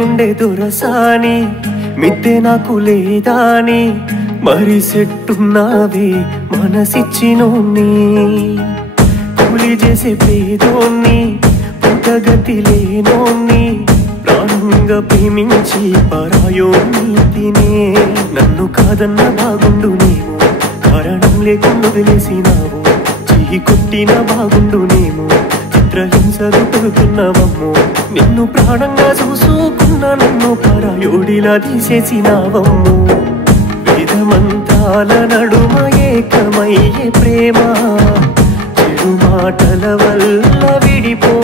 పేరుండే దొరసాని మిద్దె నాకు లేదాని మరి సెట్టున్నావే మనసిచ్చినోన్ని కూలి చేసే పేదోన్ని పుట్టగతి లేనోన్ని ప్రాణంగా ప్రేమించి పరాయోన్ని తినే నన్ను కాదన్న బాగుండు నీవు కారణం లేకుండా వదిలేసినావు చెయ్యి కొట్టిన బాగుండు నీవు చిత్రహింసలు పెడుతున్నావమ్మో నిన్ను ప్రాణంగా చూసుకున్న నన్ను పరాయోడిలా తీసేసినావమ్మో వేదమంతాల నడుమ ఏకమయ్యే ప్రేమ చెడు మాటల వల్ల విడిపో